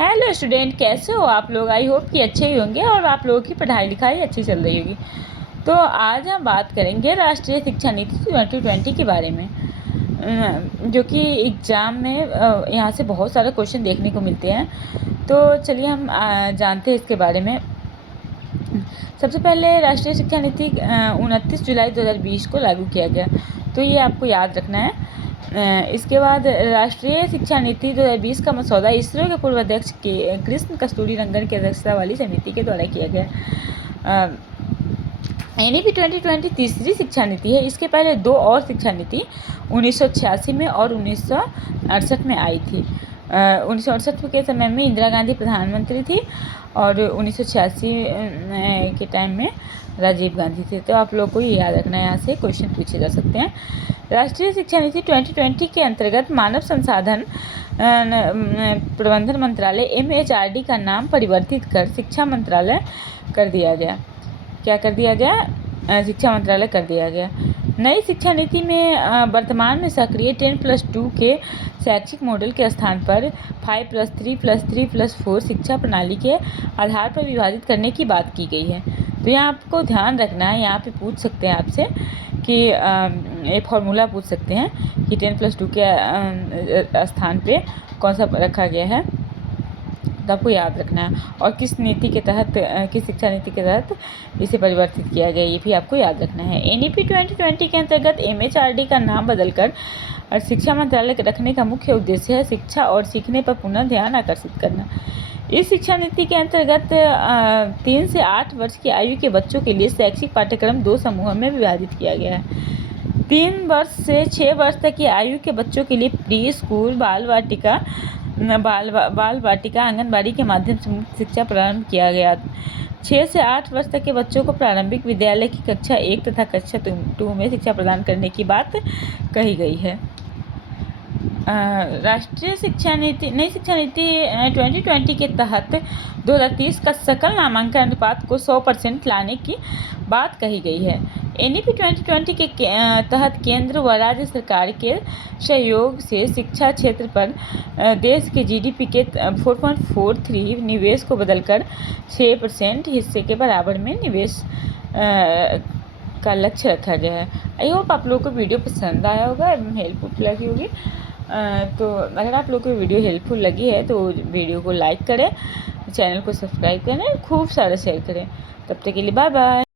Hello student, कैसे हो आप लोग। आई होप कि अच्छे ही होंगे और आप लोगों की पढ़ाई लिखाई अच्छी चल रही होगी। तो आज हम बात करेंगे राष्ट्रीय शिक्षा नीति 2020 के बारे में, जो कि एग्ज़ाम में यहाँ से बहुत सारे क्वेश्चन देखने को मिलते हैं। तो चलिए हम जानते हैं इसके बारे में। सबसे पहले राष्ट्रीय शिक्षा नीति 29 जुलाई 2020 को लागू किया गया, तो ये आपको याद रखना है। इसके बाद राष्ट्रीय शिक्षा नीति 2020 का मसौदा इसरो के पूर्व अध्यक्ष के कृष्ण कस्तूरी रंगन की अध्यक्षता वाली समिति के द्वारा किया गया। NEP 2020 तीसरी शिक्षा नीति है। इसके पहले दो और शिक्षा नीति 1986 में और 1968 में आई थी। 1968 के समय में इंदिरा गांधी प्रधानमंत्री थी और 1986 के टाइम में राजीव गांधी थे। तो आप लोग को ये याद रखना है, यहाँ से क्वेश्चन पूछे जा सकते हैं। राष्ट्रीय शिक्षा नीति 2020 के अंतर्गत मानव संसाधन प्रबंधन मंत्रालय MHRD का नाम परिवर्तित कर शिक्षा मंत्रालय कर दिया गया। क्या कर दिया गया? शिक्षा मंत्रालय कर दिया गया। नई शिक्षा नीति में वर्तमान में सक्रिय 10+2 के शैक्षिक मॉडल के स्थान पर 5+3+3+4 शिक्षा प्रणाली के आधार पर विभाजित करने की बात की गई है। तो यहाँ आपको ध्यान रखना है, यहाँ पे पूछ सकते हैं आपसे कि एक फार्मूला पूछ सकते हैं कि 10+2 के स्थान पे कौन सा रखा गया है, तो आपको याद रखना है। और किस नीति के तहत, किस शिक्षा नीति के तहत इसे परिवर्तित किया गया, ये भी आपको याद रखना है। NEP 2020 के अंतर्गत MHRD का नाम बदलकर शिक्षा मंत्रालय रखने का मुख्य उद्देश्य है शिक्षा और सीखने पर पुनः ध्यान आकर्षित करना। इस शिक्षा नीति के अंतर्गत 3 से 8 वर्ष की आयु के बच्चों के लिए शैक्षिक पाठ्यक्रम 2 समूहों में विभाजित किया गया है। 3 वर्ष से 6 वर्ष तक की आयु के बच्चों के लिए प्री स्कूल, बाल वाटिका, आंगनबाड़ी के माध्यम से मुफ्त शिक्षा प्रारंभ किया गया। 6 से 8 वर्ष तक के बच्चों को प्रारंभिक विद्यालय की कक्षा 1 तथा कक्षा 2 में शिक्षा प्रदान करने की बात कही गई है। राष्ट्रीय शिक्षा नीति, नई शिक्षा नीति 2020 के तहत 2030 का सकल नामांकन अनुपात को 100% लाने की बात कही गई है। NEP 2020 के तहत केंद्र व राज्य सरकार के सहयोग से शिक्षा क्षेत्र पर देश के GDP के 4.43 निवेश को बदलकर 6% हिस्से के बराबर में निवेश का लक्ष्य रखा गया है। आई होप आप लोगों को वीडियो पसंद आया होगा एवं हेल्पफुल लगी होगी। तो अगर आप लोगों को वीडियो हेल्पफुल लगी है तो वीडियो को लाइक करें, चैनल को सब्सक्राइब करें, खूब सारा शेयर करें। तब तक के लिए बाय बाय।